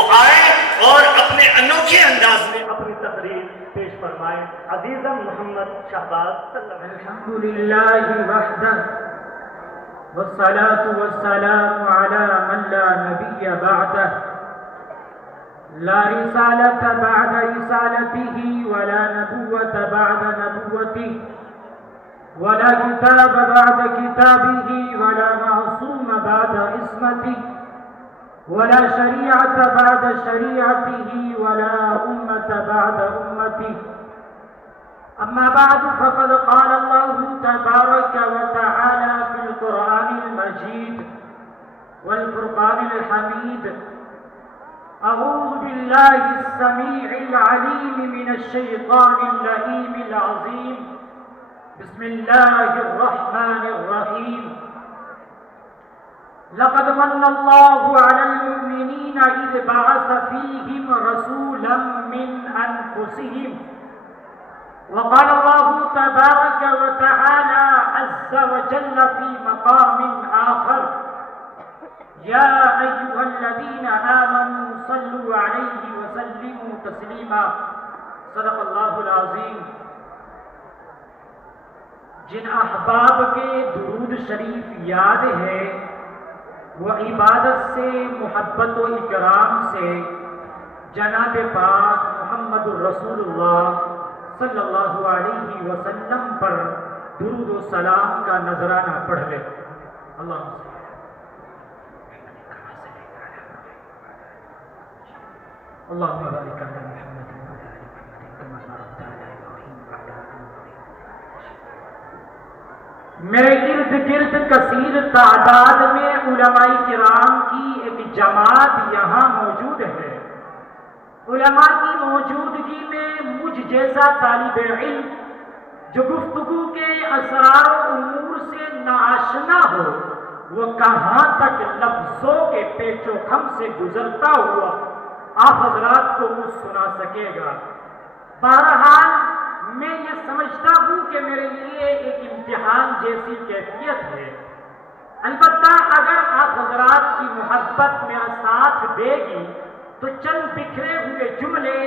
وہ آئے اور اپنے انوکھے انداز میں اپنی تقریر پیش فرمائیں. عزیزم محمد شہباز صلی اللہ علیہ وسلم. الحمدللہ وحدہ والصلاة والسلام على من لا نبی بعدہ لا رسالة بعد رسالته ولا نبوة بعد نبوته ولا كتاب بعد كتابه ولا معصوم بعد عصمته ولا شريعة بعد شريعته ولا أمة بعد أمته. أما بعد فقد قال الله تبارك وتعالى في القرآن المجيد والفرقان الحميد: أعوذ بالله السميع العليم من الشيطان اللئيم العظيم. بسم الله الرحمن الرحيم. لقد من الله على المؤمنين إذ بعث فيهم رسولا من أنفسهم. وقال الله تبارك وتعالى عز وجل في مقام آخر: يا أيها الذين آمنوا صلوا عليه وسلموا تسليما. صدق اللہ العظیم. جن احباب کے درود شریف یاد ہے وہ عبادت سے، محبت و اکرام سے جناب پاک محمد الرسول اللہ صلی اللہ علیہ وسلم پر درود و سلام کا نذرانہ پڑھ لے. اللہم صلی اللہم بارک علی محمد وعلی آل محمد کما بارکت علی ابراہیم وعلی آل ابراہیم. میرے ارد گرد کثیر تعداد میں علماء کرام کی ایک جماعت یہاں موجود ہے. علماء کی موجودگی میں مجھ جیسا طالب علم جو گفتگو کے اسرار و امور سے ناآشنا ہو وہ کہاں تک لفظوں کے پیچ و خم سے گزرتا ہوا آپ حضرات کو مجھ سنا سکے گا. بہرحال میں یہ سمجھتا ہوں کہ میرے لیے ایک امتحان جیسی کیفیت ہے. البتہ اگر آپ حضرات کی محبت میرا ساتھ دے گی تو چند بکھرے ہوئے جملے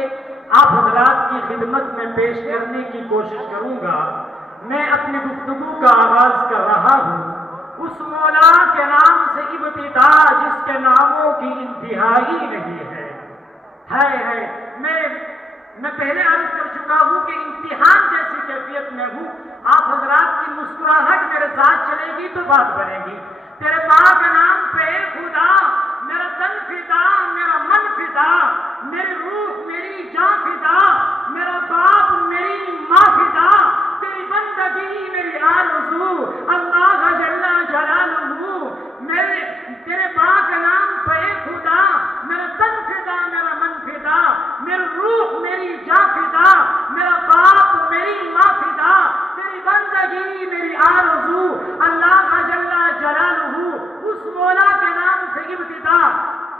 آپ حضرات کی خدمت میں پیش کرنے کی کوشش کروں گا. میں اپنی گفتگو کا آغاز کر رہا ہوں اس مولا کے نام سے ابتدا جس کے ناموں کی انتہائی نہیں ہے. میں پہلے عرض کر چکا ہوں کہ امتحان جیسی کیفیت میں ہوں. آپ حضرات کی مسکراہٹ میرے ساتھ چلے گی تو بات بنے گی. تیرے پاک نام پہ خدا میرا تن فدا، میرا من فدا، میری روح میری جان فدا، میرا باپ میری ماں فدا، تیری بندگی میری آرزو اللہ جل جلالہ. تیرے پاک نام پہ خدا میرا تن فدا، میرا من فدا، میری روح میری جان فدا، میرا باپ میری ماں فدا، تیری بندگی میری آرزو اللہ جل جلالہ. اس مولا کے نام سے ابتدا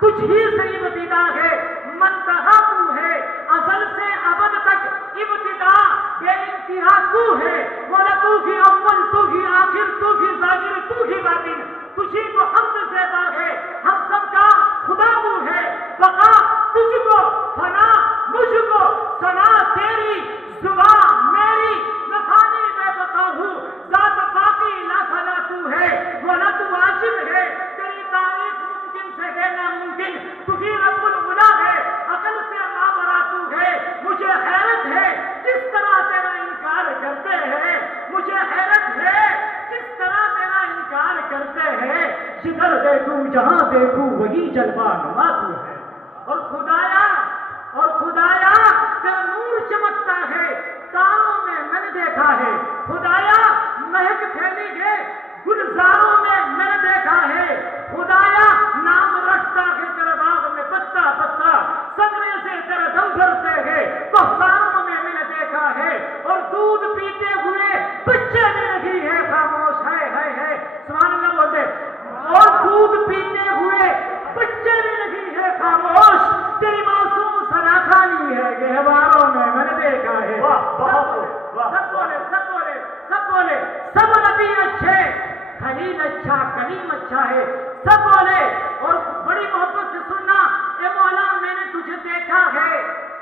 تجھ ہی سے ابتدا ہے، منتہا تو ہے، ازل سے ابد تک ابتدا بے انتہا تو ہے. مولا تو ہی اول، تو ہی آخر، تو ہی ظاہر، تو ہی باطن، تجھی کو حمد زیبا ہے. ہم سب کا خدا تو ہے، بقا تجھ کو، فنا مجھ کو، ثنا تیری، زبان میری، میں فانی میں بقا ہوں. ذات باقی لا فنا تو ہے، مولا تو واجب ہے، تیری تعریف ممکن سے ہے ناممکن. تو ہی رب العلا ہے، عقل سے مابرا تو ہے. مجھے حیرت ہے کس طرح تیرا انکار کرتے ہیں، مجھے حیرت ہے کس طرح تیرا انکار کرتے ہیں. جدھر دیکھوں جہاں دیکھوں وہی جلوہ نما تو ہے. اور خدایا تیرا نور چمکتا ہے تاروں میں نے دیکھا ہے. خدایا مہک پھیلی ہے گلزاروں میں نے دیکھا ہے. خدایا نام رکھتا ہے تیرے باغ میں پتا پتا، سگرے سے تیرے دم بھرتے ہیں بہتاروں میں نے دیکھا ہے. اور دودھ پیتے ہوئے بچے نے رکھی ہے خاموش ہے سبحان اللہ بولتے. اور دودھ پیتے ہوئے بچے نے رکھی ہے خاموش، تیری معصوم سراخانی ہے گہواروں میں نے دیکھا ہے. سب بولے سب نبی اچھے، خلیل اچھا، کلیم اچھا ہے، سب بولے. اور بڑی محبت سے سننا، اے مولا دیکھا ہے،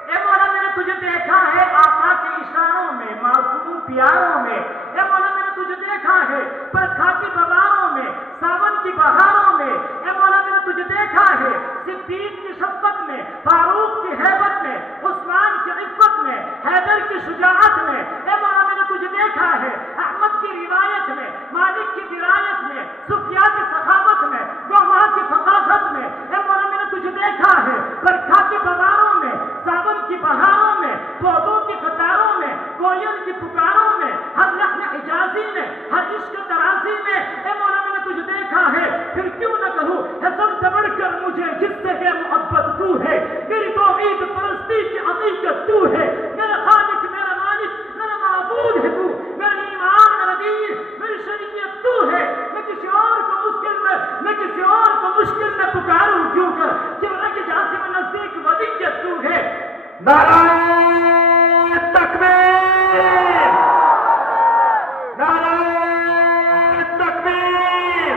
اے مولا میں نے تجھے دیکھا ہے آقا کے اشاروں میں، معصوم پیاروں میں، اے مولا میں نے تجھے دیکھا ہے برکھا کی بہاروں میں، ساون کی بہاروں میں، اے مولا میں نے تجھے دیکھا ہے صدیق کی شفقت میں، فاروق کی ہیبت میں، عثمان کی عفت میں، حیدر کی شجاعت میں، اے مولا میں نے تجھے دیکھا ہے احمد کی روایت میں، مالک کی درایت میں، سفیاء کی سخاوت میں، گوہر کی ثقافت میں، اے مولا میں نے تجھے دیکھا ہے برکھا کی بہاروں میں، ساون کی بہاروں میں، پودوں کی قطاروں میں، کوئل کی پکاروں میں، ہر لحن حجازی میں، ہر عشق ترازی میں، اے مولا میں نے تجھے دیکھا ہے، پھر کیوں نہ کہوں ہے سب سے بڑھ کر مجھے جس سے ہے محبت تو ہے، میری توحید پرستی کی حقیقت تو ہے، میرا خالق میرا مالک میرا معبود ہے تو، میرا ایمان میرا دین میری شریعت تو ہے، میں کسی اور کو مشکل میں پکاروں کیوں کر، جب رگ جاسی میں نزدیک ودیت تو ہے۔ نعرہ تکبیر، نعرہ تکبیر۔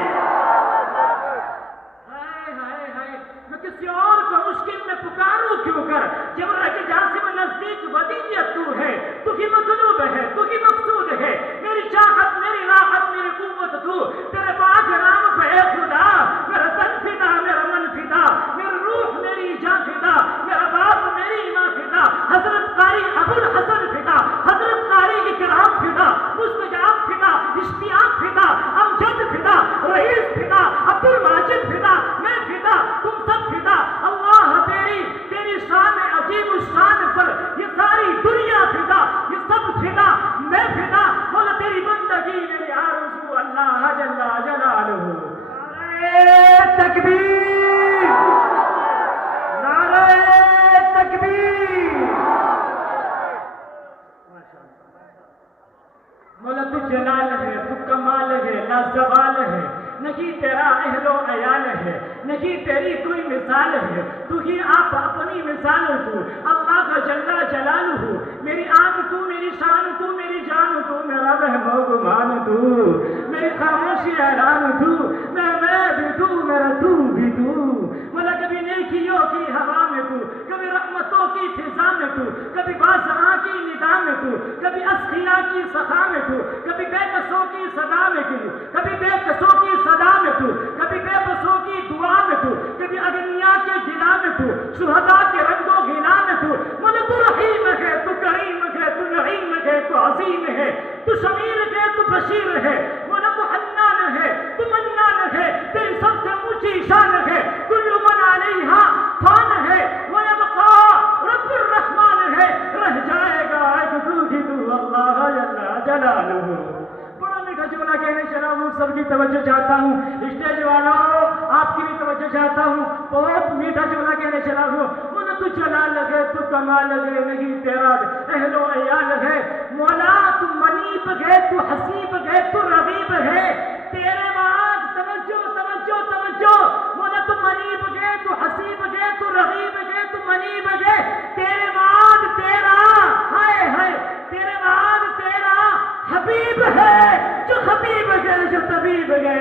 ہائے ہائے ہائے، میں کسی اور کو مشکل میں پکاروں کیوں کر، جب رگ جاسی میں نزدیک ودیت تو ہے، تو ہی مطلوب ہے تو ہی مقصود ہے، میری چاہت میری راحت میری قوت تو، تیرے پاک نام پہ اے خدا میرا تن فدا میرا من فدا، میری روح میری جان فدا، میرا باپ میری ماں فدا، حضرت قاری ابو الحسن فدا، حضرت قاری اکرام فدا، مستجاب فدا، اشتیاق فدا، امجد فدا، رئیس فدا، عبد الماجد فدا، میں فدا، تم سب فدا، اللہ تیری شان عظیم الشان پر یہ ساری دنیا فدا، یہ سب فدا، میں فدا، مولا تیری بندگی میری آرزو اللہ جل جلالہ۔ نعرہ تکبیر، نعرہ تکبیر۔ مولا تو جلال ہے تو کمال ہے لازوال ہے، نہیں تیرا اہل و عیال ہے، نہیں تیری کوئی مثال ہے، تو ہی آپ اپنی مثال تو، اللہ کا جل جلالہ، میری آن تو میری شان تو میری جان تو، میرا وہم و گمان تو، میری خاموشی اعلان تو، میں بھی تو میرا تو بھی تو، مولا کبھی نیکیوں کی ہوا میں تو، کبھی رحمتوں کی فضا میں تو، کبھی باسراں کی ندا میں تو، کبھی اسخیا کی سخا میں تو، کبھی بے کسوں کی صدا میں تو، کبھی بے کسوں کی صدا میں تو، کبھی بے بسوں کی دعا میں تو، کبھی اگنیا کے گلا میں تو، شہداء کے رنگ و گلا میں تو، مولا تو رحیم ہے تو کریم ہے تو نعیم ہے تو عظیم ہے، تو شمیر ہے تو بشیر ہے، مولا تو حنان ہے تو منان ہے، تیری سب سے اونچی شان ہے، کل من علیہا فان ہے، ویبقا رب الرحمن ہے، رہ جائے گا ایک تو ہی تو اللہ جل جلالہ۔ بڑا میٹھا جملہ کہنے چلا ہوں، سب کی توجہ چاہتا ہوں، اسٹیج والوں آپ کی بھی توجہ چاہتا ہوں، بہت میٹھا جملہ کہنے چلا ہوں، مولا تو جلال ہے تو کمال ہے، نہیں تیرا اہل و عیال ہے، مولا تو منیب ہے تو حسیب ہے تو رغیب ہے، تیرے بعد توجہ توجہ توجہ، مولا تو منیب ہے تو حسیب ہے تو رغیب ہے تو منیب ہے، تیرے بعد تیرا ہائے ہائے، تیرے بعد تیرا حبیب ہے جو حبیب ہے جو طبیب ہے،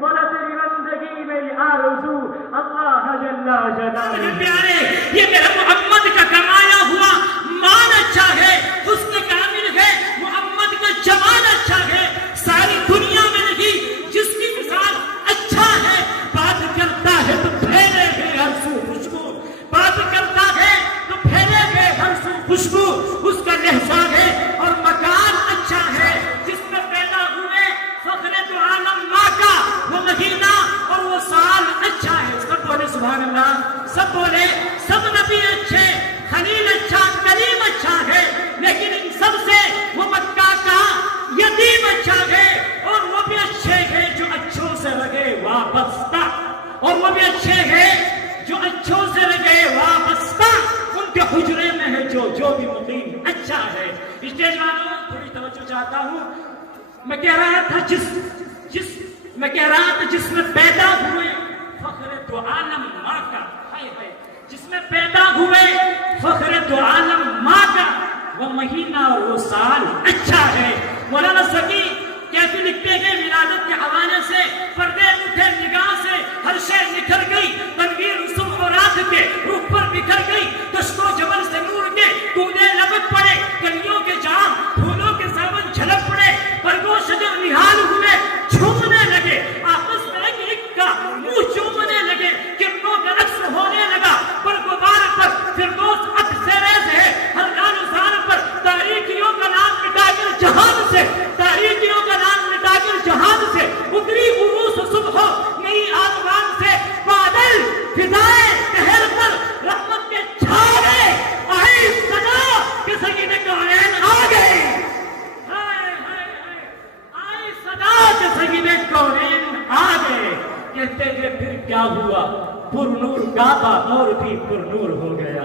مولا تیری بندگی میری آرزو اللہ جل جلالہ۔ پیارے یہ میرے محمد کا کمایا ہوا مان اچھا ہے، حسن کامل ہے، محمد کا جمال اچھا ہے، ساری دنیا میں نہیں جس کی مثال اچھا ہے، بات کرتا ہے تو پھیلے گئے ہر سو خوشبو، بات کرتا ہے تو پھیلے گئے ہر سو خوشبو، اس کا لہجہ ہے اور مکان اچھا ہے، جس میں پیدا ہوئے فخر دو عالم ماں کا وہ مہینہ اور وہ سال اچھا ہے، سب بولے سبحان اللہ، سب بولے، سب نبی اچھے، خلیل اچھا، کلیم اچھا ہے، لیکن ان سب سے وہ مکہ کا یتیم اچھا ہے، اور وہ بھی اچھے ہیں جو اچھوں سے لگے وابستہ، اور وہ بھی اچھے ہیں جو اچھوں سے لگے وابستہ، ان کے حجرے میں ہے جو بھی مقیم اچھا ہے۔ اسٹیج والوں تھوڑی توجہ چاہتا ہوں، میں کہہ رہا تھا جس میں پیدا ہوئے فخر دو عالم ماں کا، جس میں پیدا ہوئے فخر دو عالم ماں کا، وہ مہینہ اور وہ سال اچھا ہے۔ مولانا سکی کیسے لکھتے ہیں ولادت کے حوالے سے، پردے اٹھے نگاہ سے ہر شے نکھر گئی، تنویر صبح و رات کے روح پر بکھر گئی، پر نور ہو گیا،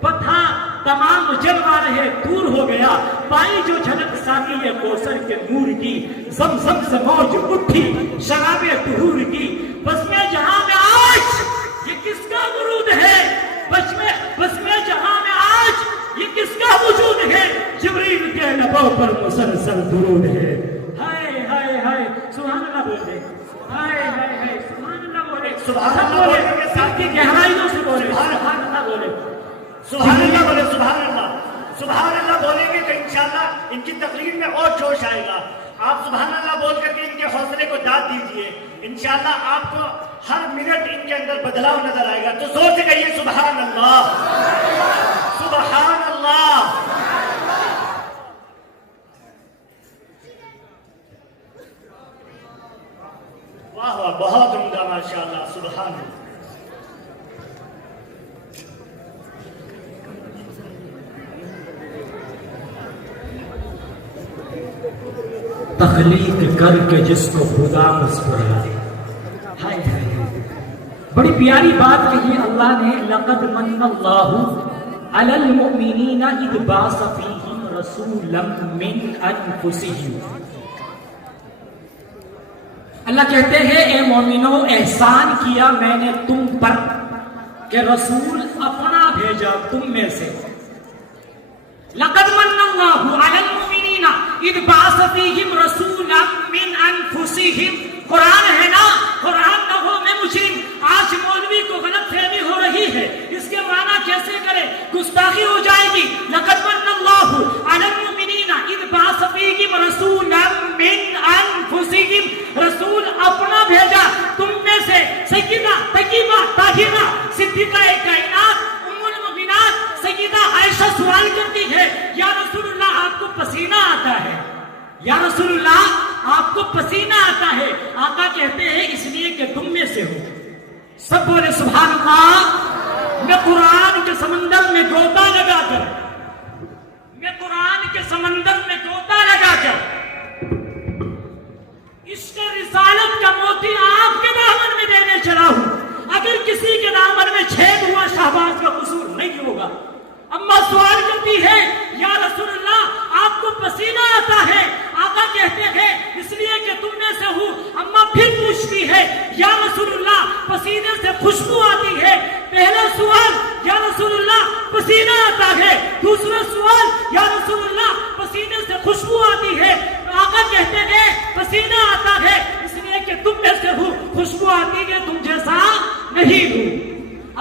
پتھا تمام جلوہ رہے دور ہو گیا، پائی جو جھلک ساقی کوثر کے نور کی، زمزم سے موج اٹھی شراب طہور کی، بس میں جہاں میں آج یہ کس کا ورود ہے، بس میں جہاں میں آج یہ کس کا وجود ہے، جبریل کے لبوں پر مسلسل درود ہے۔ ہائے ہائے ہائے سبحان اللہ بولے، ہائے ہائے ہائے سبحان اللہ بولے، سبحان اللہ بولے، سب کی گہرائیوں سے بولے، سبحان اللہ بولے، سبحان اللہ بولے، سبحان اللہ، سبحان اللہ بولیں گے تو انشاءاللہ ان کی تقریر میں اور جوش آئے گا۔ آپ سبحان اللہ بول کر کے ان کے حوصلے کو داد دیجئے، انشاءاللہ آپ کو ہر منٹ ان کے اندر بدلاؤ نظر آئے گا۔ تو زور سے کہیے سبحان اللہ، سبحان اللہ۔ واہ واہ، بہت عمدہ، ماشاءاللہ، سبحان اللہ۔ تخلیق کر کے جس کو خدا مسکرائے، ہائے ہائے، بڑی پیاری بات کہی اللہ نے، لقد من اللہ علی المؤمنین اذ بعث فیہم رسولا من انفسہم۔ اللہ کہتے ہیں اے مومنو، احسان کیا میں نے تم پر کہ رسول اپنا بھیجا تم میں سے۔ لقد من اللہ علی المؤمنین اذ بعث فیہم رسولا من انفسہم۔ قرآن ہے نا، قرآن نہ ہو میں مجرم۔ آج مولوی کو غلط فہمی ہو رہی ہے، اس کے معنی کیسے کرے، گستاخی ہو جائے گی۔ لقد من اللہ علی المؤمنین اذ بعث فیہم رسولا من انفسہم، رسول اپنا بھیجا تم میں سے۔ سیدہ طیبہ طاہرہ صدیقہ کائنات ام المؤمنات سیدہ عائشہ سوال کرتی ہے، یا رسول اللہ آپ کو پسینہ آتا ہے، یا رسول اللہ آپ کو پسینہ آتا ہے؟ آقا کہتے ہیں اس لیے کہ تم میں سے ہو۔ سب بولے سبحان اللہ۔ میں قرآن کے سمندر میں گوتا لگا کر، میں قرآن کے سمندر میں گوتا لگا کر عشق رسالت کا موتی آپ کے دامن میں دینے چلا ہوں۔ اگر کسی کے دامن میں چھید ہوا شہباز کا قصور نہیں ہوگا۔ اما سوال کرتی ہے، یا رسول اللہ آپ کو پسینہ آتا ہے؟ آقا کہتے ہیں اس لیے کہ تم میں سے ہوں۔ اما پھر پوچھتی ہے، یا رسول اللہ پسینے سے خوشبو آتی ہے؟ پہلا سوال، یا رسول اللہ پسینہ آتا ہے۔ دوسرا سوال، یا رسول اللہ پسینے سے خوشبو آتی ہے؟ آقا کہتے ہیں پسینہ آتا ہے اس لیے کہ تم میں سے ہوں، خوشبو آتی ہے تم جیسا نہیں ہوں۔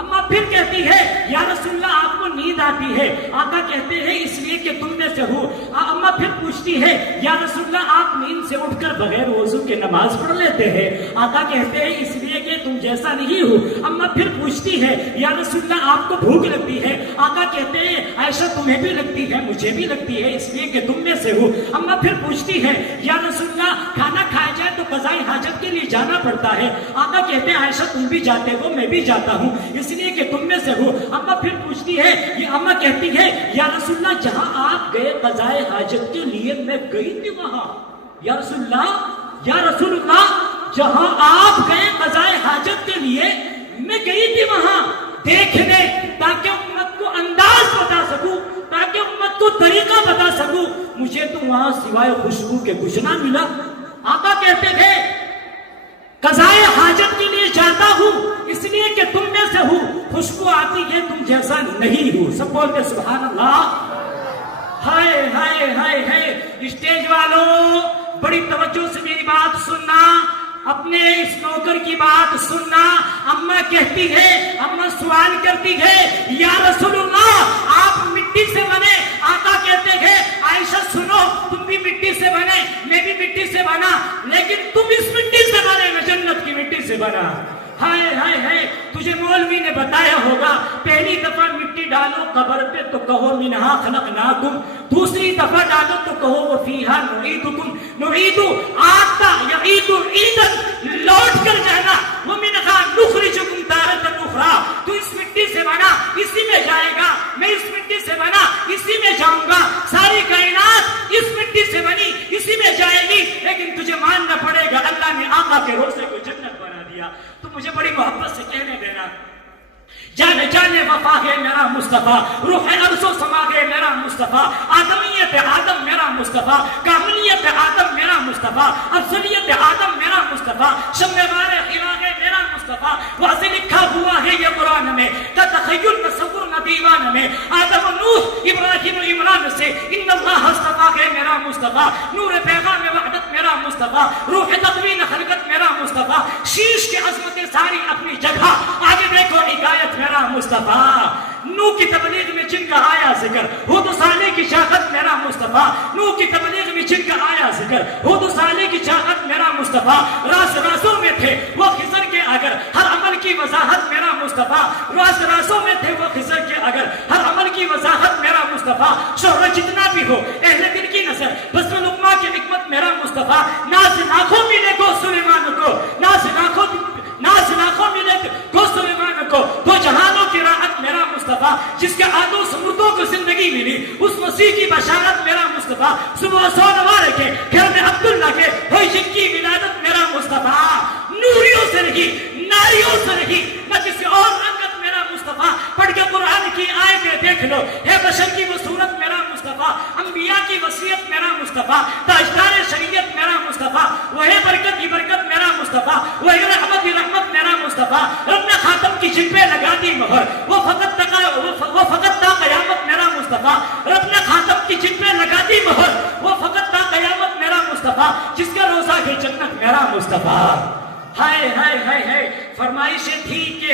اما پھر کہتی ہے، یا رسول اللہ آپ کو نیند آتی ہے؟ آقا کہتے ہیں اس لیے کہ تم میں سے ہو۔ اما پھر پوچھتی ہے، یا رسول اللہ آپ نیند سے اٹھ کر بغیر وضو کے نماز پڑھ لیتے ہیں؟ آقا کہتے ہیں اس لیے کہ تم جیسا نہیں ہو۔ اما پھر پوچھتی ہے، یا رسول اللہ آپ کو بھوک لگتی ہے؟ آقا کہتے ہیں عائشہ تمہیں بھی لگتی ہے مجھے بھی لگتی ہے اس لیے کہ تم میں سے ہو۔ اما پھر پوچھتی ہے، یا رسول اللہ کھانا کھایا جائے تو قضاء حاجت کے لیے جانا پڑتا ہے؟ آقا کہتے ہیں عائشہ تم بھی جاتے ہو میں بھی جاتا ہوں اس لیے کہ تم میں سے ہو۔ اما پھر پوچھتی ہے، یہ اما کہتی ہے، یا رسول اللہ جہاں آپ گئے قضاء حاجت کے لیے میں گئی تھی وہاں۔ یا رسول اللہ، یا رسول اللہ جہاں آپ گئے قضاء حاجت کے لیے میں گئی تھی وہاں دیکھنے، تاکہ امت کو انداز بتا سکوں، تاکہ امت کو طریقہ بتا سکوں۔ مجھے تو وہاں سوائے خوشبو کے کچھ نہ ملا۔ آقا کہتے تھے قضاء حاجت کے لیے جاتا ہوں اس لیے کہ تم میں سے ہوں، خوشبو آتی ہے تم جیسا نہیں ہوں۔ سب بولتے سبحان اللہ۔ ہائے ہائے ہائے ہائے، اسٹیج والوں بڑی توجہ سے میری بات سننا، اپنے اس نوکر کی بات سننا۔ اما کہتی ہے، اما سوال کرتی ہے، یا رسول اللہ آپ مٹی سے بنے؟ آقا کہتے ہیں عائشہ سنو تم بھی مٹی سے بنے میں بھی مٹی سے بنا، لیکن تم اس مٹی سے بنے میں جنت کی مٹی سے بنا۔ ہائے ہائے ہائے، تجھے مولوی نے بتایا ہوگا پہلی دفعہ مٹی ڈالو قبر پہ تو کہو منہا خلقناکم، دوسری دفعہ ڈالو تو کہو وفیہا نعیدکم، نعید آتا یعید عیدن لوٹ کر جانا، ومنہا نخرجکم تارۃ اخری، تو اس مٹی سے بنا اسی میں جائے گا، میں اس مٹی سے بنا اسی میں جاؤں گا، ساری کائنات اس مٹی سے بنی اسی میں جائے گی، لیکن تجھے ماننا پڑے گا اللہ نے آقا کے روزے کو جنت بنا دیا۔ تو مجھے بڑی محبت سے کہنے دینا، جانے جانے وفا مصطفیٰ، روح عرش و سما کے میرا مصطفیٰ، آدمیت آدم میرا مصطفیٰ، کاملیت آدم میرا مصطفیٰ، افضلیت آدم میرا مصطفیٰ، شمع غار حرا ہے میرا مصطفیٰ، واضح لکھا ہوا ہے یہ قرآن میں، کا تخیل تصور نہ دیوان میں، آدم و نوح ابراہیم و عمران سے ان اللہ اصطفیٰ ہے میرا مصطفیٰ، نور پیغام وحدت میرا مصطفیٰ، روح تدوین خلقت میرا مصطفیٰ، شیش کی عظمتیں ساری اپنی جگہ، آگے دیکھو ہدایت میرا مصطفیٰ، نو کی تبلیغ میں جن کا آیا ذکر، ہود و صالح کی شاخت میرا مصطفیٰ، نو کی تبلیغ میں جن کا آیا ذکر، ہود و صالح کی شاخت میرا مصطفیٰ، راز رازوں میں تھے وہ خضر کے اگر ہر عمل کی وضاحت میرا مصطفیٰ، راز رازوں میں تھے وہ خضر کے اگر ہر عمل کی وضاحت میرا مصطفیٰ، شہرت جتنا بھی ہو اہل دل کی نظر بس لقمہ کی حکمت میرا مصطفیٰ، ناز لاکھوں ملے کو سلیمان کو، ناز لاکھوں ملے کو سلیمان کو، دو جہانوں کی راحت میرا مصطفیٰ، جس کے آدھوں سمردوں کو زندگی ملی اس مسیح کی بشارت میرا مصطفیٰ، صبح سو نوارے کے گھر میں عبداللہ کے ہوئی جن کی ولادت میرا مصطفیٰ، نوریوں سے نہیں ناریوں سے نہیں نہ کسی اور رنگت میرا مصطفیٰ، پڑھ کے قرآن کی آیتیں دیکھ لو، ہے بشر کی وہ صورت میرا مصطفیٰ، انبیاء کی وصیت میرا مصطفیٰ، تاجدار شریعت میرا مصطفیٰ، وہی برکت کی برکت میرا مصطفیٰ، وہی رحمت کی رحمت میرا مصطفیٰ، رب نے خاتم کی جن پہ لگا دی مہر، وہ فقط تا قیامت میرا مصطفیٰ، رب نے خاتم کی جن پہ لگا دی مہر، وہ فقط تا قیامت میرا مصطفیٰ، جس کا روزہ ہے جنت میرا مصطفیٰ۔ ہائے ہائے ہائے ہائے، فرمائشیں تھی کہ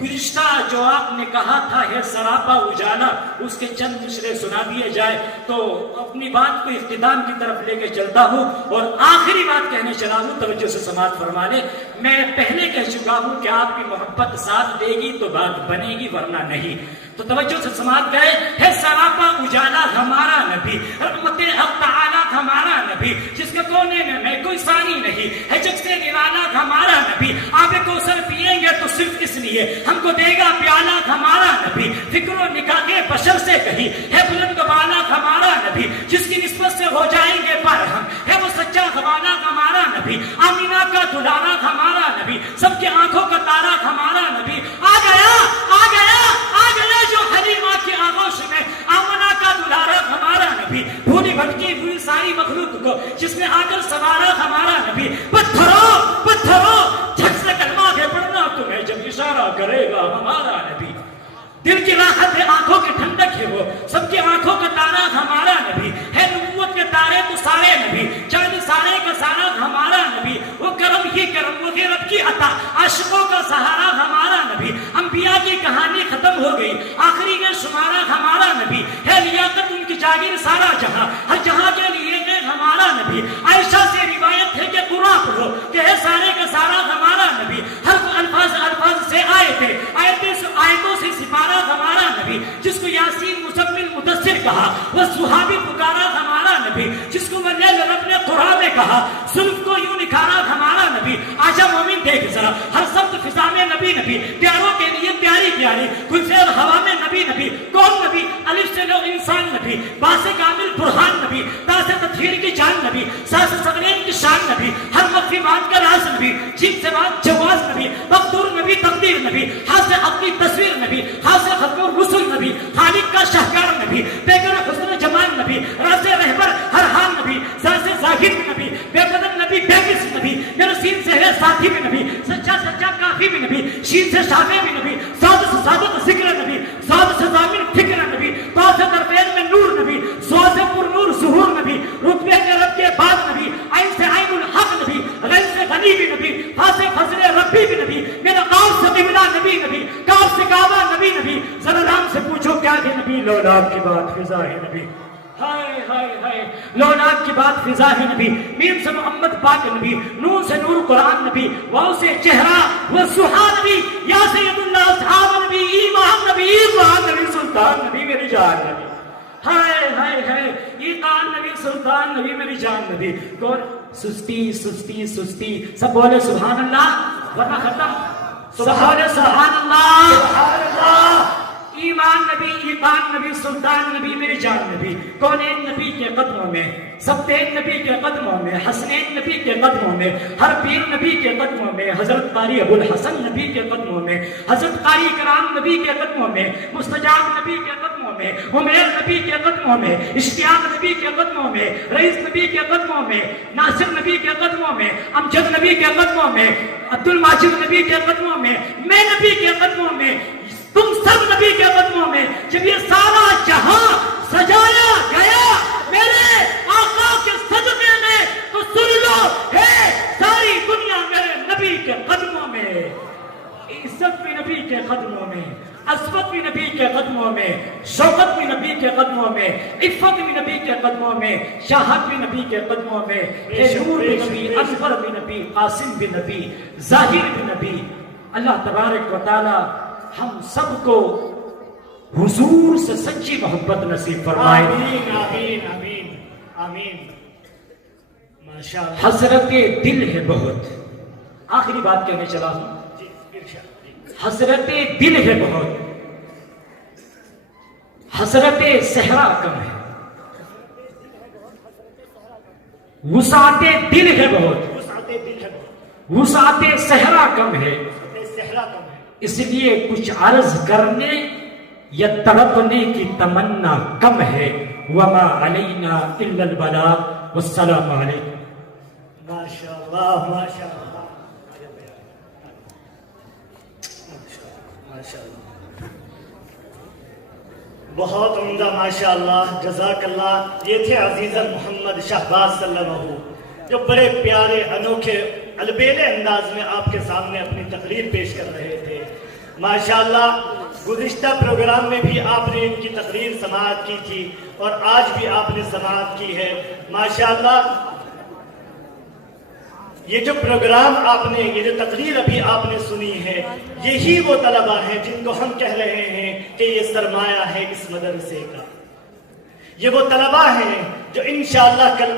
گزشتہ جو آپ نے کہا تھا ہے سراپا اجالا، اس کے چند مصرے سنا دیے جائے تو اپنی بات کو اختتام کی طرف لے کے چلتا ہوں، اور آخری بات کہنے چلا ہوں، توجہ سے سماعت فرما لیں۔ میں پہلے کہہ چکا ہوں کہ آپ کی محبت ساتھ دے گی تو بات بنے گی ورنہ نہیں، تو توجہ سے سماعت گئے، ہے سراپا اجالا ہمارا نبی، رحمت حق تعالی ہمارا نبی، جس کے کونے میں کوئی ثانی نہیں ہے، جگ سے نرالا ہمارا نبی، آب کوثر پیئیں گے تو صرف اس لیے ہم کو دے گا پیالہ ہمارا نبی، فکر و نکاح کے بشر سے کہیں ہے بلند بالا ہمارا نبی، جس کی نسبت سے ہو جائیں گے پر ہم، ہے وہ سچا حوالہ ہمارا نبی، آمینہ کا دلارا ہمارا نبی، سب کی آنکھوں کا تارا ہمارا نبی، آ گیا جو حلیمہ کی آغوش میں، آمنہ کا دلارا ہمارا نبی، بھولی بھٹکی ہوئی ساری مخلوق کو جس نے آ کر سوارا ہمارا نبی، پتھروں جھٹ سے کلمہ ہے پڑھنا تمہیں جب اشارہ کرے گا ہمارا نبی، دل کی راحت ہے آنکھوں کی ٹھنڈک ہے وہ، سب کی آنکھوں کا تارا ہمارا نبی، ہے نبوت کے تارے تو سارے نبی، چاند سارے کا سارا ہمارا نبی، وہ کرم ہی کرم، وہ رب کی عطا، عاشقوں کا سہارا ہمارا نبی، انبیاء کی کہانی ختم ہو گئی، آخری میں شمارا ہمارا نبی، ہے لیاقت ان کی جاگیر سارا جہاں، ہر جہاں کے لیے گئے ہمارا نبی، عائشہ سے روایت ہے کہ قرآن پڑھو کہ ہے سارے کا سارا ہمارا نبی، ہر الفاظ سے آئے تھے، آیتوں سے سپارہ ہمارا نبی، جس کو یاسین مزمل مدثر کہا، وہ صحابی پکارا ہمارا نبی، جس کو ولیل رب نے قرآن میں کہا، سلف کو یوں نکھارا ہمارا نبی، آجا مومن دیکھ ذرا ہر سبت فضا میں نبی نبی، پیاروں کے لیے پیاری پیاری، کل سے ہوا میں نبی نبی، کون نبی، الف سے لو انسان نبی، باس کامل برہان نبی، داس تطہیر کی جان نبی، ساس سغرین کی شان نبی، ہر مخفی بات کا راز نبی، جیب سے بات جواز نبی، مقدور نبی تقدیر نبی، ہاتھ سے اپنی تصویر نبی، ہاتھ سے ختم الرسل نبی، خالق کا شاہکار نبی، بیگر حسن جمال نبی، راز رہبر ہر حال نبی، ذات ظاہر نبی، بے قدم نبی، بے قس نبی، میرے سین سے ہے ساتھی بھی نبی، سچا کافی بھی نبی، شین سے شافع بھی نبی، سعادت سے سعادت ذکر نبی، سعادت سے ضامن فکر نبی، تو سے درمیان میں نور نبی، سو سے پر نور ظہور نبی، رتبے کے رب کے بعد نبی، عین سے عین الحق نبی، غیب سے غنی بھی نبی، فا سے فضل ربی بھی نبی، میرا قاف سے قبلہ نبی نبی، کاف سے کعبہ نبی نبی، ذرا نام سے پوچھو کیا ہے نبی، لولاک کی بات فضا ہے نبی، ہائے ہائے ہائے، لولاک کی بات فضا ہے نبی، میم سے محمد پاک نبی، نون سے نور قرآن نبی، واو سے چہرہ و سہا نبی، یا سید اللہ اصحاب نبی، امام نبی، امام نبی، سلطان نبی، میری جان نبی، ہائے ہائے ہائے، ایقان نبی، سلطان نبی، میری جان نبی، کون سستی، سب بولے سبحان اللہ ورنہ ختم، سب بولے سبحان اللہ، ایمان نبی، مہربان نبی، سلطان نبی، میرے جان نبی، کونین نبی کے قدموں میں، سبتین نبی کے قدموں میں، حسنین نبی کے قدموں میں، ہر پیر نبی کے قدموں میں، حضرت قاری ابو الحسن نبی کے قدموں میں، حضرت قاری کرام نبی کے قدموں میں، مستجاب نبی کے قدموں میں، عمیر نبی کے قدموں میں، اشتیاق نبی کے قدموں میں، رئیس نبی کے قدموں میں، ناصر نبی کے قدموں میں، امجد نبی کے قدموں میں، عبد الماجد نبی کے قدموں میں، میں نبی کے قدموں میں، تم سب نبی کے قدموں میں. جب یہ سارا جہاں سجایا گیا میرے آقا کے صدقے میں تو سن لو ہے ساری دنیا میرے نبی کے قدموں میں. عزت بھی نبی کے قدموں میں، عصمت بھی نبی کے قدموں میں، شوکت بھی نبی کے قدموں میں، عفت بھی نبی کے قدموں میں، شاہت بھی نبی کے قدموں میں، نور بھی نبی، اصغر بھی نبی، قاسم بھی نبی، ظاہر بھی نبی. اللہ تبارک و تعالی ہم سب کو حضور سے سچی محبت نصیب فرمائے. آمین آمین آمین آمین. ماشاءاللہ. حسرت دل ہے بہت، آخری بات کہنے چلا ہوں. جی ارشاد. حسرت دل ہے بہت، حسرت صحرا کم ہے. وسعت دل ہے بہت، وسعت دل ہے بہت، وسعت صحرا کم ہے. وسعت صحرا کم ہے. اس لیے کچھ عرض کرنے یا تڑپنے کی تمنا کم ہے. وما علینا الا البلاغ. والسلام علیکم. ماشاءاللہ ماشاءاللہ ماشاءاللہ. بہت عمدہ ماشاءاللہ. جزاک اللہ. یہ تھے عزیزاً محمد شہباز صلی اللہ علیہ وسلم جو بڑے پیارے انوکھے البیلے انداز میں آپ کے سامنے اپنی تقریر پیش کر رہے تھے. ماشاءاللہ گزشتہ پروگرام میں بھی آپ نے ان کی تقریر سماعت کی تھی اور آج بھی آپ نے سماعت کی ہے. ماشاءاللہ یہ جو پروگرام آپ نے، یہ جو تقریر ابھی آپ نے سنی ہے، یہی وہ طلبہ ہیں جن کو ہم کہہ رہے ہیں کہ یہ سرمایہ ہے اس مدرسے کا. یہ وہ طلبہ ہیں جو انشاءاللہ کل